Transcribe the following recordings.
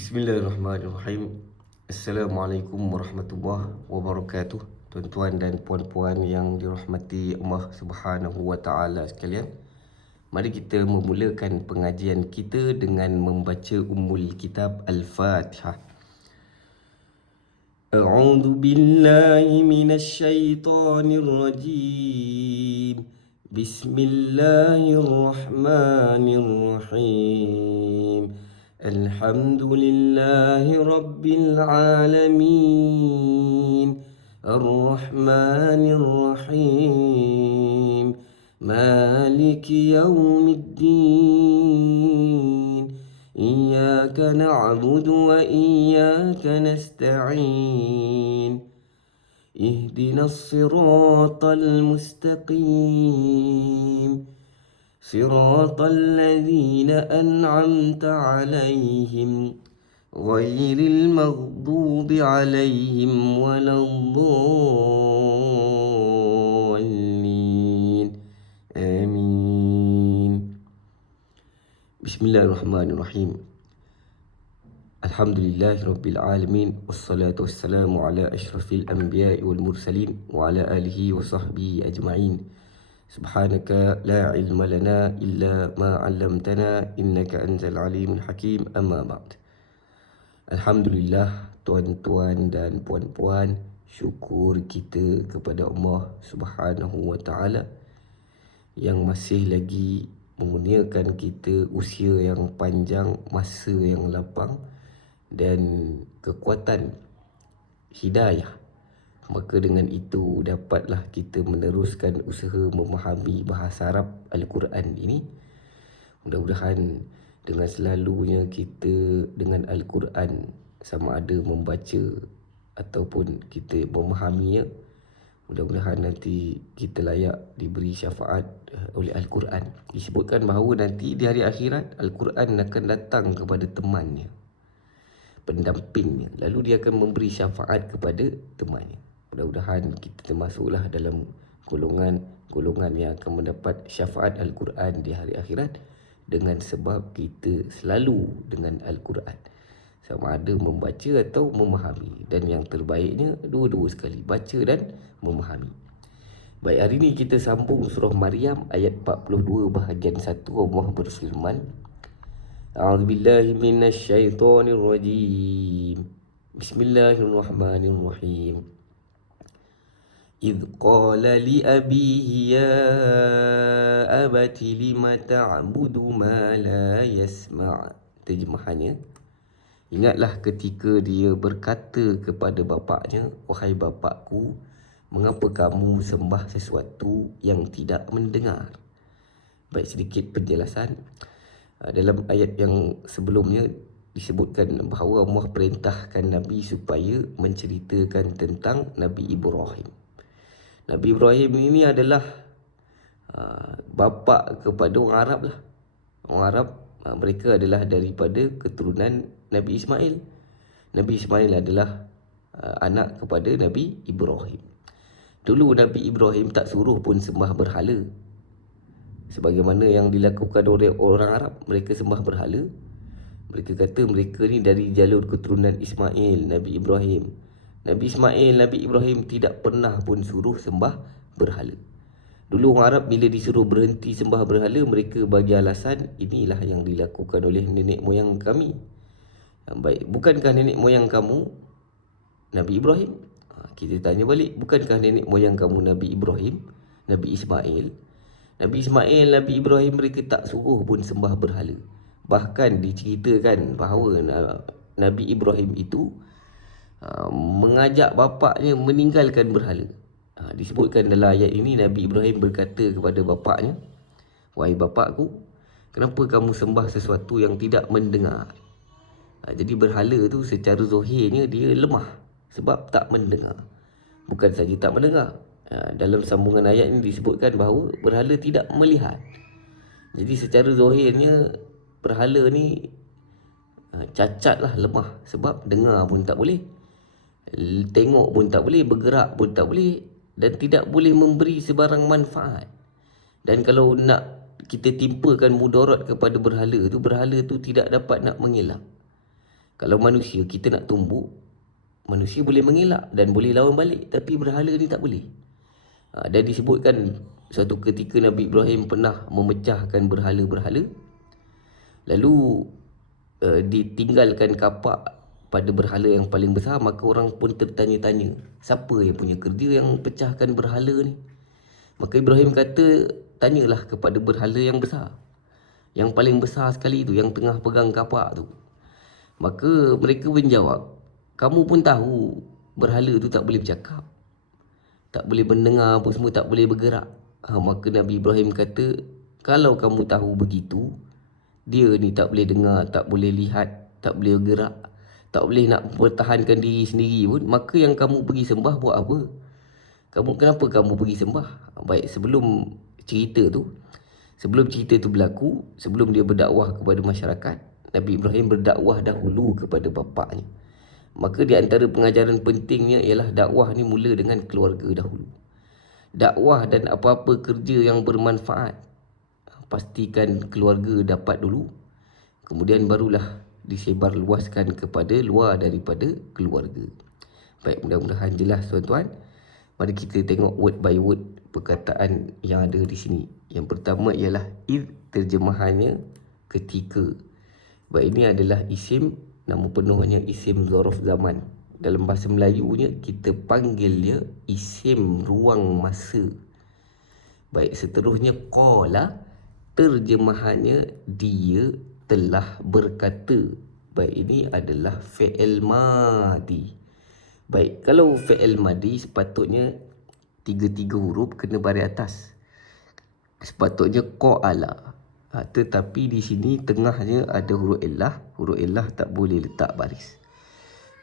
Bismillahirrahmanirrahim. Assalamualaikum warahmatullahi wabarakatuh. Tuan-tuan dan puan-puan yang dirahmati Allah Subhanahu wa taala sekalian. Mari kita memulakan pengajian kita dengan membaca Ummul Kitab Al-Fatihah. A'udzu billahi minasy syaithanir rajim. Bismillahirrahmanirrahim. Alhamdulillahi Rabbil Alamin. Ar-Rahmanir Rahim. Maliki Yawmiddin. Iyyaka na'budu wa iyyaka nasta'in. Ihdinas siratal mustaqim. صراط الذين أنعمت عليهم غير المغضوب عليهم ولا الضالين آمين. بسم الله الرحمن الرحيم. الحمد لله رب العالمين والصلاة والسلام على أشرف الأنبياء والمرسلين وعلى آله وصحبه أجمعين. Subhanaka la ilma lana illa ma 'allamtana innaka antal alimul hakim. Amma ba'd. Alhamdulillah, tuan-tuan dan puan-puan, syukur kita kepada Allah Subhanahu wa taala yang masih lagi mengurniakan kita usia yang panjang, masa yang lapang dan kekuatan hidayah. Maka dengan itu dapatlah kita meneruskan usaha memahami bahasa Arab Al-Quran ini. Mudah-mudahan dengan selalunya kita dengan Al-Quran, sama ada membaca ataupun kita memahaminya, mudah-mudahan nanti kita layak diberi syafaat oleh Al-Quran. Disebutkan bahawa nanti di hari akhirat Al-Quran akan datang kepada temannya, pendampingnya, lalu dia akan memberi syafaat kepada temannya. Mudah-mudahan kita termasuklah dalam golongan yang akan mendapat syafaat Al-Quran di hari akhirat dengan sebab kita selalu dengan Al-Quran, sama ada membaca atau memahami. Dan yang terbaiknya dua-dua sekali, baca dan memahami. Baik, hari ini kita sambung surah Maryam ayat 42 bahagian 1. Allah berfirman, A'udzubillahi minasyaitonirrajim. Bismillahirrahmanirrahim. إذ قال لأبيه يا أبت لم تعبد ما لا يسمع. Terjemahannya, ingatlah ketika dia berkata kepada bapaknya, wahai bapakku, mengapa kamu sembah sesuatu yang tidak mendengar? Baik, sedikit penjelasan. Dalam ayat yang sebelumnya disebutkan bahawa Allah perintahkan Nabi supaya menceritakan tentang Nabi Ibrahim. Nabi Ibrahim ini adalah bapa kepada orang Arab lah. Orang Arab, mereka adalah daripada keturunan Nabi Ismail. Nabi Ismail adalah anak kepada Nabi Ibrahim. Dulu Nabi Ibrahim tak suruh pun sembah berhala, sebagaimana yang dilakukan oleh orang Arab. Mereka sembah berhala. Mereka kata mereka ni dari jalur keturunan Ismail, Nabi Ibrahim. Nabi Ismail, Nabi Ibrahim tidak pernah pun suruh sembah berhala. Dulu orang Arab bila disuruh berhenti sembah berhala, mereka bagi alasan, inilah yang dilakukan oleh nenek moyang kami. Baik, bukankah nenek moyang kamu Nabi Ibrahim? Kita tanya balik, bukankah nenek moyang kamu Nabi Ibrahim, Nabi Ismail? Nabi Ismail, Nabi Ibrahim, mereka tak suruh pun sembah berhala. Bahkan diceritakan bahawa Nabi Ibrahim itu mengajak bapaknya meninggalkan berhala. Disebutkan dalam ayat ini, Nabi Ibrahim berkata kepada bapaknya, wahai bapakku, kenapa kamu sembah sesuatu yang tidak mendengar? Jadi berhala tu secara zahirnya dia lemah sebab tak mendengar. Bukan saja tak mendengar, dalam sambungan ayat ini disebutkan bahawa berhala tidak melihat. Jadi secara zahirnya berhala ni cacat lah, lemah, sebab dengar pun tak boleh, tengok pun tak boleh, bergerak pun tak boleh, dan tidak boleh memberi sebarang manfaat. Dan kalau nak kita timpakan mudarat kepada berhala tu tidak dapat nak mengelak. Kalau manusia kita nak tumbuk, manusia boleh mengelak dan boleh lawan balik, tapi berhala ni tak boleh. Dan disebutkan suatu ketika Nabi Ibrahim pernah memecahkan berhala-berhala, lalu ditinggalkan kapak pada berhala yang paling besar, maka orang pun tertanya-tanya, siapa yang punya kerja yang pecahkan berhala ni? Maka Ibrahim kata, tanyalah kepada berhala yang besar, yang paling besar sekali tu, yang tengah pegang kapak tu. Maka mereka menjawab, kamu pun tahu berhala tu tak boleh bercakap, tak boleh mendengar apa semua, tak boleh bergerak. Maka Nabi Ibrahim kata, kalau kamu tahu begitu, dia ni tak boleh dengar, tak boleh lihat, tak boleh bergerak, tak boleh nak pertahankan diri sendiri pun, maka yang kamu pergi sembah buat apa? Kenapa kamu pergi sembah? Baik, sebelum cerita tu berlaku, sebelum dia berdakwah kepada masyarakat, Nabi Ibrahim berdakwah dahulu kepada bapaknya. Maka di antara pengajaran pentingnya ialah dakwah ni mula dengan keluarga dahulu. Dakwah dan apa-apa kerja yang bermanfaat, pastikan keluarga dapat dulu, kemudian barulah disebar luaskan kepada luar daripada keluarga. Baik, mudah-mudahan jelas tuan-tuan. Mari kita tengok word by word perkataan yang ada di sini. Yang pertama ialah terjemahannya ketika. Baik, ini adalah isim, nama penuhnya isim zaraf zaman. Dalam bahasa Melayunya kita panggil dia isim ruang masa. Baik, seterusnya qala, terjemahannya dia telah berkata. Baik, ini adalah fi'il madi. Baik, kalau fi'il madi sepatutnya 3 huruf kena baris atas. Sepatutnya qala. Tetapi di sini tengahnya ada huruf illah. Huruf illah tak boleh letak baris.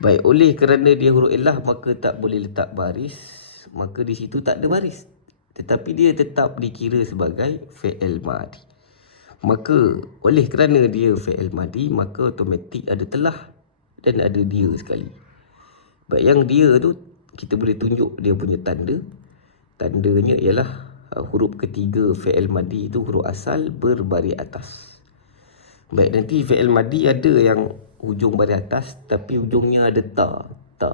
Baik, oleh kerana dia huruf illah maka tak boleh letak baris, maka di situ tak ada baris. Tetapi dia tetap dikira sebagai fi'il madi. Maka oleh kerana dia fi'il madi, maka automatik ada telah dan ada dia sekali. Baik, yang dia tu kita boleh tunjuk dia punya tanda. Tandanya ialah huruf ketiga fi'il madi itu huruf asal berbaris atas. Baik, nanti fi'il madi ada yang hujung baris atas tapi hujungnya ada ta.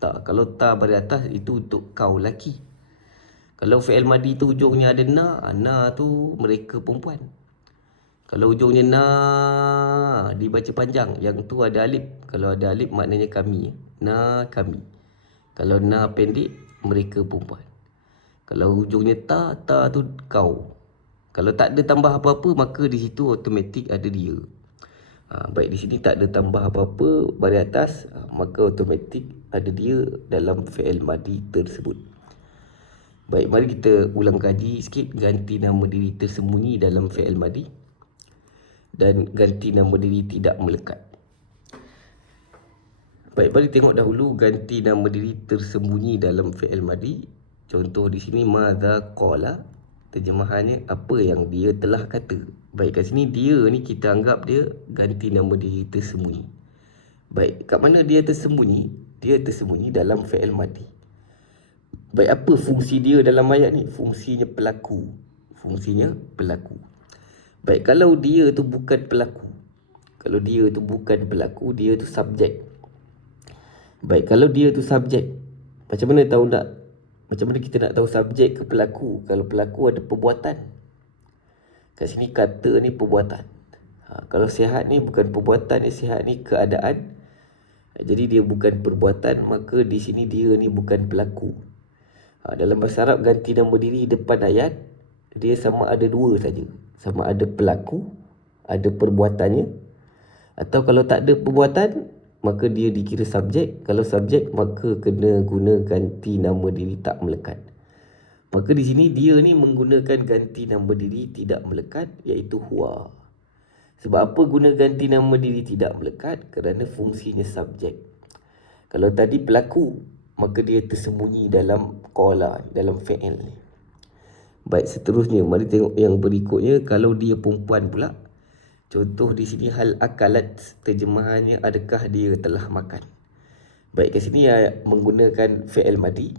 Kalau ta baris atas itu untuk kau laki. Kalau fi'il madi tu hujungnya ada na tu mereka perempuan. Kalau hujungnya na dibaca panjang, yang tu ada alif. Kalau ada alif maknanya kami. Na, kami. Kalau na pendek, mereka perempuan. Kalau hujungnya ta tu kau. Kalau tak ada tambah apa-apa, maka di situ automatik ada dia. Baik, di sini tak ada tambah apa-apa baris atas, maka automatik ada dia dalam fi'il madi tersebut. Baik, mari kita ulang kaji sikit ganti nama diri tersembunyi dalam fi'il madi dan ganti nama diri tidak melekat. Baik, mari tengok dahulu ganti nama diri tersembunyi dalam fi'il madi. Contoh di sini madza qala, terjemahannya apa yang dia telah kata. Baik, kat sini dia ni kita anggap dia ganti nama diri tersembunyi. Baik, kat mana dia tersembunyi? Dia tersembunyi dalam fi'il madi. Baik, apa fungsi dia dalam ayat ni? Fungsinya pelaku. Baik, kalau dia tu bukan pelaku, dia tu subjek. Baik, kalau dia tu subjek, macam mana kita nak tahu subjek ke pelaku? Kalau pelaku ada perbuatan. Kat sini kata ni perbuatan. Kalau sihat ni bukan perbuatan, sihat ni keadaan. Jadi dia bukan perbuatan, maka di sini dia ni bukan pelaku. Dalam bahasa Arab ganti nama diri depan ayat, dia sama ada dua saja. Sama ada pelaku, ada perbuatannya. Atau kalau tak ada perbuatan, maka dia dikira subjek. Kalau subjek, maka kena guna ganti nama diri tak melekat. Maka di sini dia ni menggunakan ganti nama diri tidak melekat, iaitu huwa. Sebab apa guna ganti nama diri tidak melekat? Kerana fungsinya subjek. Kalau tadi pelaku, maka dia tersembunyi dalam qala, dalam fi'il ni. Baik, seterusnya mari tengok yang berikutnya. Kalau dia perempuan pula, contoh di sini hal akalat, terjemahannya adakah dia telah makan. Baik, kat sini menggunakan fi'il madi.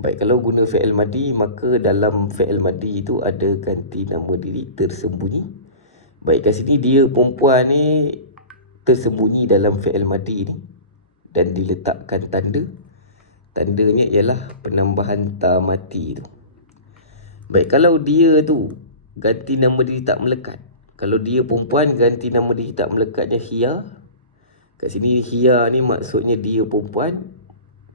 Baik, kalau guna fi'il madi, maka dalam fi'il madi itu ada ganti nama diri tersembunyi. Baik, kat sini dia perempuan ni tersembunyi dalam fi'il madi ni dan diletakkan tanda. Tandanya ialah penambahan ta mati tu. Baik, kalau dia tu ganti nama diri tak melekat. Kalau dia perempuan ganti nama diri tak melekatnya hiya. Kat sini hiya ni maksudnya dia perempuan.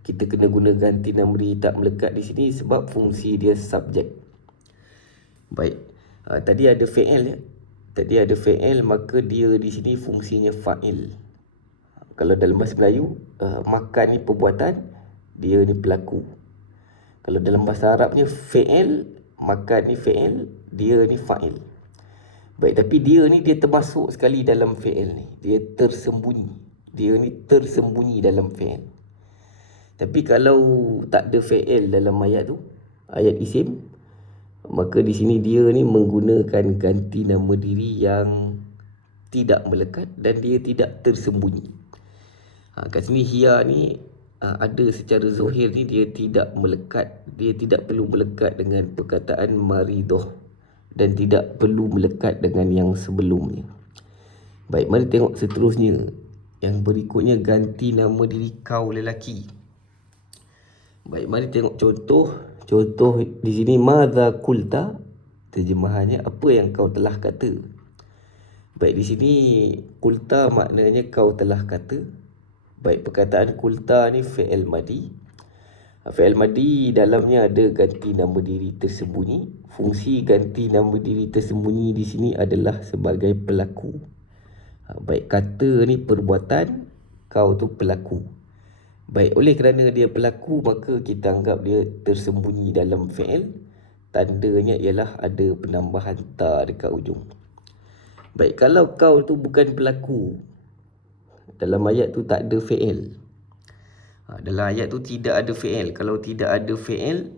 Kita kena guna ganti nama diri tak melekat di sini sebab fungsi dia subjek. Baik, tadi ada fi'il ya. Tadi ada fi'il, maka dia di sini fungsinya fa'il. Kalau dalam bahasa Melayu, makan ni perbuatan, dia ni pelaku. Kalau dalam bahasa Arabnya fi'il, makan ni fi'il, dia ni fa'il. Baik, tapi dia ni dia termasuk sekali dalam fi'il ni. Dia tersembunyi. Dia ni tersembunyi dalam fi'il. Tapi kalau tak ada fi'il dalam ayat tu, ayat isim, maka di sini dia ni menggunakan ganti nama diri yang tidak melekat dan dia tidak tersembunyi. Kat sini hiya ni ada secara zahir ni dia tidak melekat. Dia tidak perlu melekat dengan perkataan maridoh dan tidak perlu melekat dengan yang sebelumnya. Baik, mari tengok seterusnya. Yang berikutnya, ganti nama diri kau lelaki. Baik, mari tengok contoh. Contoh di sini, madza qulta. Terjemahannya, apa yang kau telah kata. Baik, di sini qulta maknanya kau telah kata. Baik, perkataan qulta ni fi'il madi. Fi'il madi dalamnya ada ganti nama diri tersembunyi. Fungsi ganti nama diri tersembunyi di sini adalah sebagai pelaku. Baik, kata ni perbuatan, kau tu pelaku. Baik, oleh kerana dia pelaku, maka kita anggap dia tersembunyi dalam fi'il. Tandanya ialah ada penambahan ta dekat ujung. Baik, kalau kau tu bukan pelaku, dalam ayat tu tak ada fi'il. Dalam ayat tu tidak ada fi'il. Kalau tidak ada fi'il,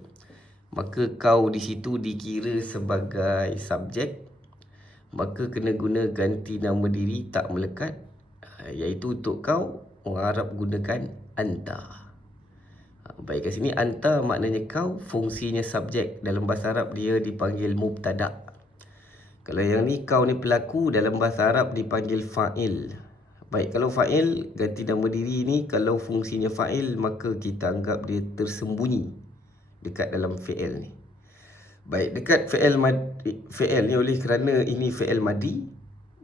maka kau di situ dikira sebagai subjek. Maka kena guna ganti nama diri tak melekat, iaitu untuk kau, orang Arab gunakan anta. Baik, kat sini anta maknanya kau, fungsinya subjek. Dalam bahasa Arab dia dipanggil mubtada. Kalau yang ni kau ni pelaku, dalam bahasa Arab dipanggil fa'il. Baik, kalau fa'il ganti nama diri ni, kalau fungsinya fa'il, maka kita anggap dia tersembunyi dekat dalam fi'il ni. Baik, dekat fi'il ni, oleh kerana ini fi'il madi,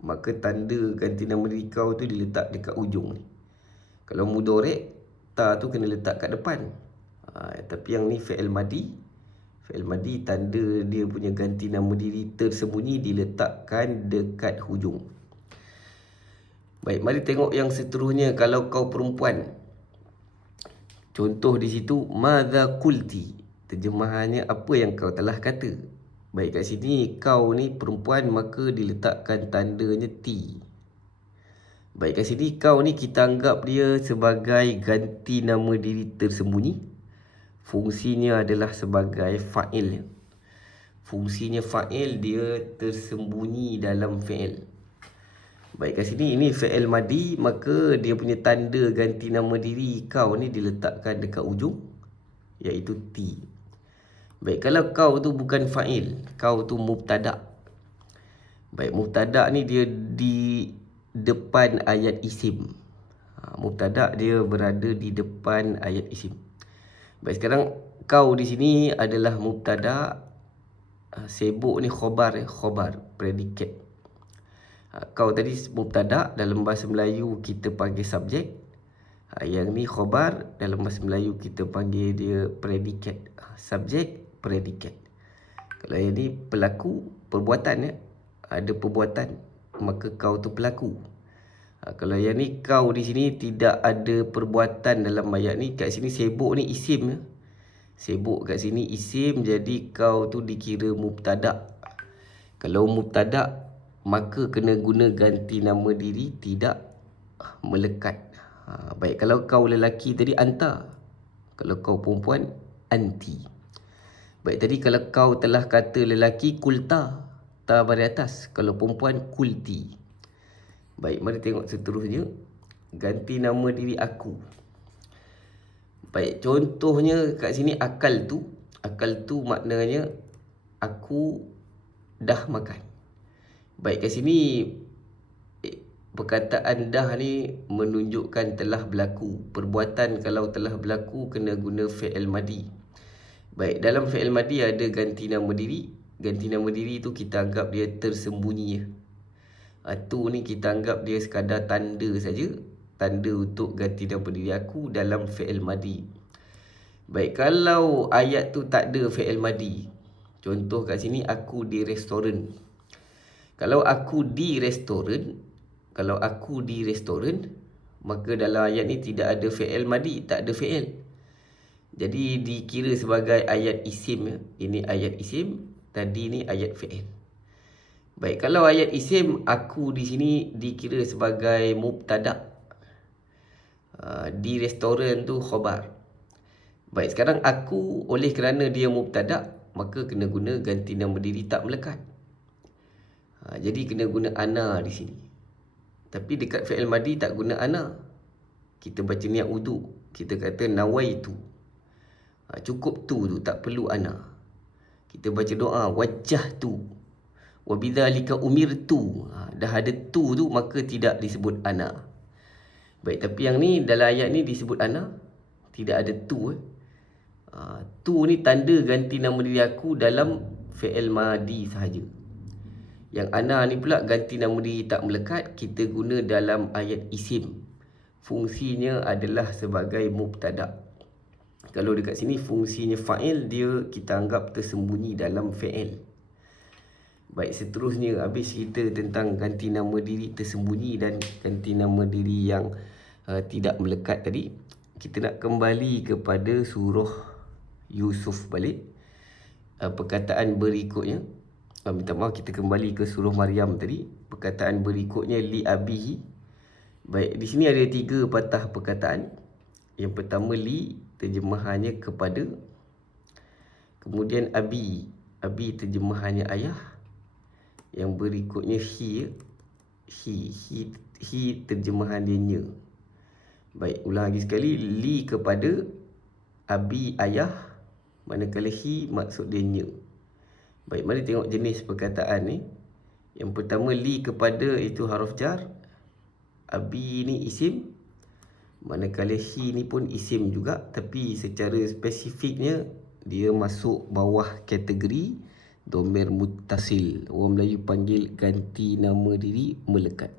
maka tanda ganti nama diri kau tu diletak dekat ujung ni. Kalau mudhari', ta tu kena letak kat depan. Tapi yang ni fi'il madi. Fi'il madi tanda dia punya ganti nama diri tersembunyi diletakkan dekat hujung. Baik, mari tengok yang seterusnya. Kalau kau perempuan, contoh di situ, madza qulti. Terjemahannya, apa yang kau telah kata. Baik, kat sini kau ni perempuan, maka diletakkan tandanya ti. Baik, kat sini kau ni kita anggap dia sebagai ganti nama diri tersembunyi. Fungsinya adalah sebagai fa'il. Fungsinya fa'il, dia tersembunyi dalam fi'il. Baik, kat sini ini fi'il madi, maka dia punya tanda ganti nama diri kau ni diletakkan dekat ujung, iaitu ti. Baik, kalau kau tu bukan fa'il, kau tu mubtada'. Baik, mubtada' ni dia di depan ayat isim. Mubtada' dia berada di depan ayat isim. Baik, sekarang kau di sini adalah mubtada'. Sibuk ni khobar, khobar, predikat. Kau tadi mubtada', dalam bahasa Melayu kita panggil subjek. Yang ni khobar, dalam bahasa Melayu kita panggil dia predikat. Subjek, predikat. Kalau yang ni pelaku, perbuatan ya. Ada perbuatan, maka kau tu pelaku. Kalau yang ni kau di sini tidak ada perbuatan dalam ayat ni. Kat sini sibuk ni isim ya. Sibuk kat sini isim, jadi kau tu dikira mubtada'. Kalau mubtada', maka kena guna ganti nama diri tidak melekat. Baik, kalau kau lelaki tadi anta. Kalau kau perempuan, anti. Baik, tadi kalau kau telah kata lelaki, kulta. Ta baris atas. Kalau perempuan, kulti. Baik, mari tengok seterusnya. Ganti nama diri aku. Baik, contohnya kat sini akal tu. Akal tu maknanya aku dah makan. Baik, kat sini perkataan dah ni menunjukkan telah berlaku. Perbuatan kalau telah berlaku kena guna fi'il madi. Baik, dalam fi'il madi ada ganti nama diri. Ganti nama diri tu kita anggap dia tersembunyi ya. Tu ni kita anggap dia sekadar tanda saja. Tanda untuk ganti nama diri aku dalam fi'il madi. Baik, kalau ayat tu tak ada fi'il madi. Contoh kat sini, aku di restoran. Kalau aku di restoran, maka dalam ayat ni tidak ada fi'il madi, tak ada fi'il. Jadi dikira sebagai ayat isim ya. Ini ayat isim, tadi ni ayat fi'il. Baik, kalau ayat isim, aku di sini dikira sebagai mubtada. Di restoran tu khabar. Baik, sekarang aku oleh kerana dia mubtada, maka kena guna ganti nama diri tak melekat. Jadi kena guna ana di sini. Tapi dekat fi'il madi tak guna ana. Kita baca niat wudu, kita kata nawaitu. Cukup tu, tak perlu ana. Kita baca doa wajjahtu wa bidzalika umirtu. Dah ada tu maka tidak disebut ana. Baik, tapi yang ni dalam ayat ni disebut ana, tidak ada tu. Tu ni tanda ganti nama diri aku dalam fi'il madi sahaja. Yang ana ni pula ganti nama diri tak melekat, kita guna dalam ayat isim. Fungsinya adalah sebagai mubtada. Kalau dekat sini fungsinya fa'il, dia kita anggap tersembunyi dalam fi'il. Baik, seterusnya habis cerita tentang ganti nama diri tersembunyi dan ganti nama diri yang tidak melekat tadi. Kita nak kembali kepada surah Yusuf balik. Perkataan berikutnya, minta maaf, kita kembali ke surah Maryam tadi. Perkataan berikutnya li abihi. Baik, di sini ada 3 patah perkataan. Yang pertama li, terjemahannya kepada. Kemudian abi, abi terjemahannya ayah. Yang berikutnya he terjemahan dia nya. Baik, ulang lagi sekali, li kepada, abi ayah, manakala he maksud dia nya. Baik, mari tengok jenis perkataan ni. Yang pertama li kepada itu huruf jar. Abi ni isim. Manakala he ni pun isim juga, tapi secara spesifiknya dia masuk bawah kategori dhamir muttasil. Orang Melayu panggil ganti nama diri melekat.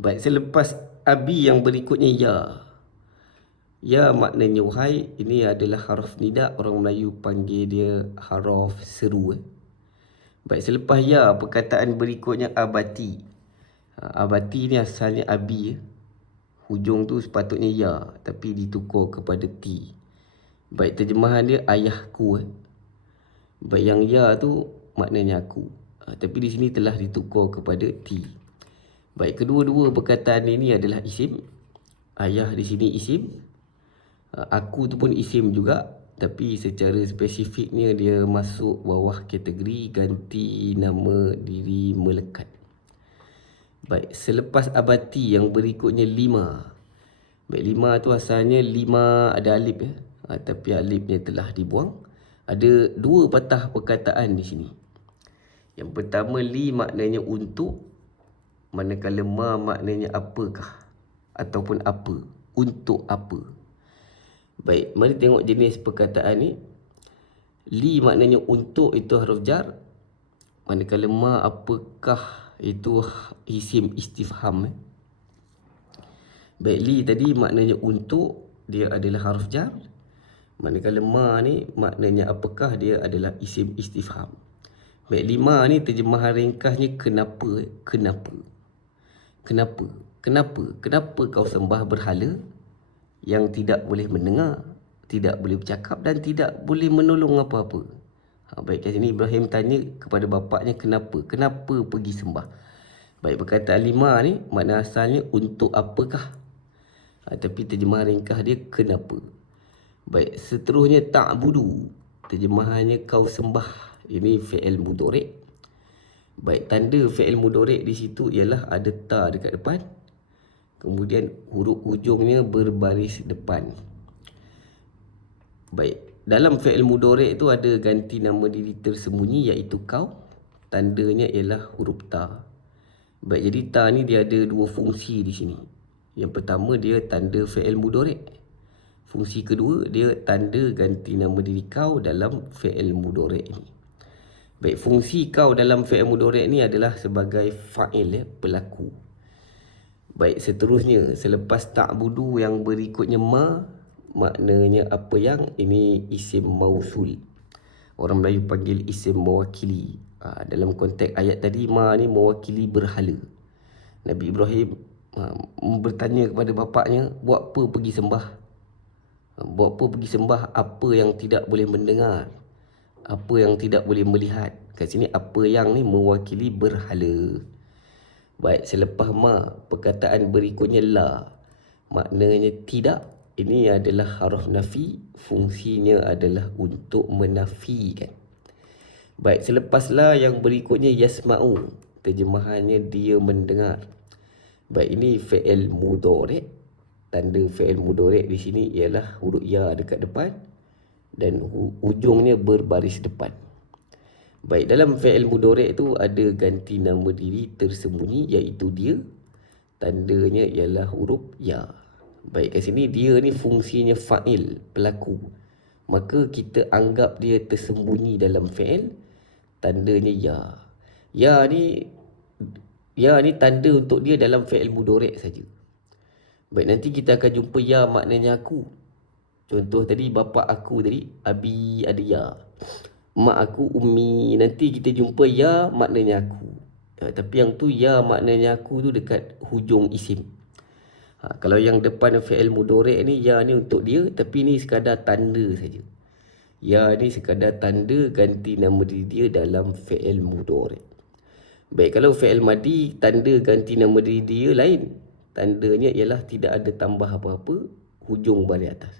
Baik, selepas abi yang berikutnya ya. Ya maknanya wahai, ini adalah harf nida, orang Melayu panggil dia harf seru. Baik, selepas ya perkataan berikutnya abati. Abati ni asalnya abi. Hujung tu sepatutnya ya, tapi ditukar kepada ti. Baik, terjemahan dia ayahku. Baik, yang ya tu maknanya aku. Tapi di sini telah ditukar kepada ti. Baik, kedua-dua perkataan ini adalah isim. Ayah di sini isim. Aku tu pun isim juga, tapi secara spesifiknya dia masuk bawah kategori ganti nama diri melekat. Baik, selepas abati yang berikutnya lima. Baik, lima tu asalnya lima ada alif ya. Tapi alifnya telah dibuang. Ada 2 patah perkataan di sini. Yang pertama li maknanya untuk, manakala ma maknanya apakah ataupun apa, untuk apa. Baik, mari tengok jenis perkataan ni. Li maknanya untuk, itu huruf jar. Manakala ma apakah itu isim istifham. Baik, li tadi maknanya untuk, dia adalah huruf jar. Manakala ma ni maknanya apakah, dia adalah isim istifham. Baik, lima ni terjemahan ringkasnya kenapa. Kenapa? Kenapa? Kenapa? Kenapa kau sembah berhala yang tidak boleh mendengar, tidak boleh bercakap dan tidak boleh menolong apa-apa? Baik, kat sini Ibrahim tanya kepada bapaknya kenapa? Kenapa pergi sembah? Baik, perkataan lima ni makna asalnya untuk apakah? Tapi terjemahan ringkas dia kenapa? Baik, seterusnya ta'budu. Terjemahannya kau sembah. Ini fi'il mudhari'. Baik, tanda fi'il mudhari' di situ ialah ada ta dekat depan. Kemudian huruf hujungnya berbaris depan. Baik, dalam fi'il mudhari' itu ada ganti nama diri tersembunyi iaitu kau. Tandanya ialah huruf ta. Baik, jadi ta ni dia ada dua fungsi di sini. Yang pertama dia tanda fi'il mudhari'. Fungsi kedua dia tanda ganti nama diri kau dalam fi'il mudhari' ni. Baik, fungsi kau dalam fi'il mudhari' ni adalah sebagai fa'il, ya, pelaku. Baik, seterusnya selepas ta'budu yang berikutnya ma, maknanya apa yang? Ini isim mausul. Orang Melayu panggil isim mewakili. Dalam konteks ayat tadi, ma ni mewakili berhala. Nabi Ibrahim bertanya kepada bapaknya, buat apa pergi sembah? Buat apa pergi sembah apa yang tidak boleh mendengar, apa yang tidak boleh melihat? Kat sini apa yang ni mewakili berhala. Baik, selepas ma, perkataan berikutnya la, maknanya tidak. Ini adalah haruf nafi, fungsinya adalah untuk menafikan. Baik, selepas la yang berikutnya yasma'u, terjemahannya dia mendengar. Baik, ini fi'il mudhari'. Tanda fi'il mudhari' di sini ialah huruf ya dekat depan dan ujungnya berbaris depan. Baik, dalam fi'il mudhari' tu ada ganti nama diri tersembunyi iaitu dia. Tandanya ialah huruf ya. Baik, kat sini dia ni fungsinya fa'il, pelaku. Maka kita anggap dia tersembunyi dalam fi'il. Tandanya ya. Ya ni tanda untuk dia dalam fi'il mudhari' saja. Baik, nanti kita akan jumpa ya maknanya aku. Contoh tadi, bapa aku tadi, abi ada ya. Mak aku ummi. Nanti kita jumpa ya maknanya aku. Tapi yang tu ya maknanya aku tu dekat hujung isim. Kalau yang depan fi'il mudhari' ni, ya ni untuk dia, tapi ni sekadar tanda saja. Ya ni sekadar tanda ganti nama diri dia dalam fi'il mudhari'. Baik, kalau fi'il madi, tanda ganti nama diri dia lain. Tandanya ialah tidak ada tambah apa-apa, hujung balik atas.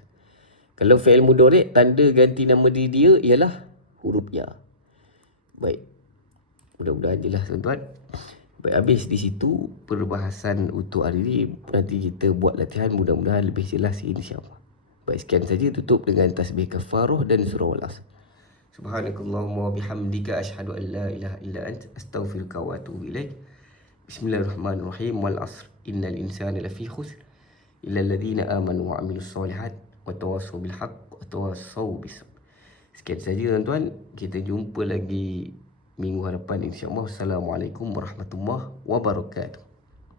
Kalau fi'il mudhari', tanda ganti nama diri dia ialah huruf ya. Baik, mudah-mudahan jelas tuan-tuan. Baik, habis di situ perbahasan untuk hari ini. Nanti kita buat latihan, mudah-mudahan lebih jelas insya-Allah. Baik, sekian saja, tutup dengan tasbih kafarah dan surah Al-Asr. Subhanakallahumma wa bihamdika asyhadu an la ilaha illa anta astaghfiruka wa atubu ilaik. Bismillahirrahmanirrahim. Wal 'asr innal insana lafi khusr illa alladhina amanu wa 'amilus solihat wa tawassaw bil haqq wa tawassaw bis sabr. Sekian saja tuan-tuan, kita jumpa lagi minggu hadapan insya-Allah. Assalamualaikum warahmatullahi wabarakatuh.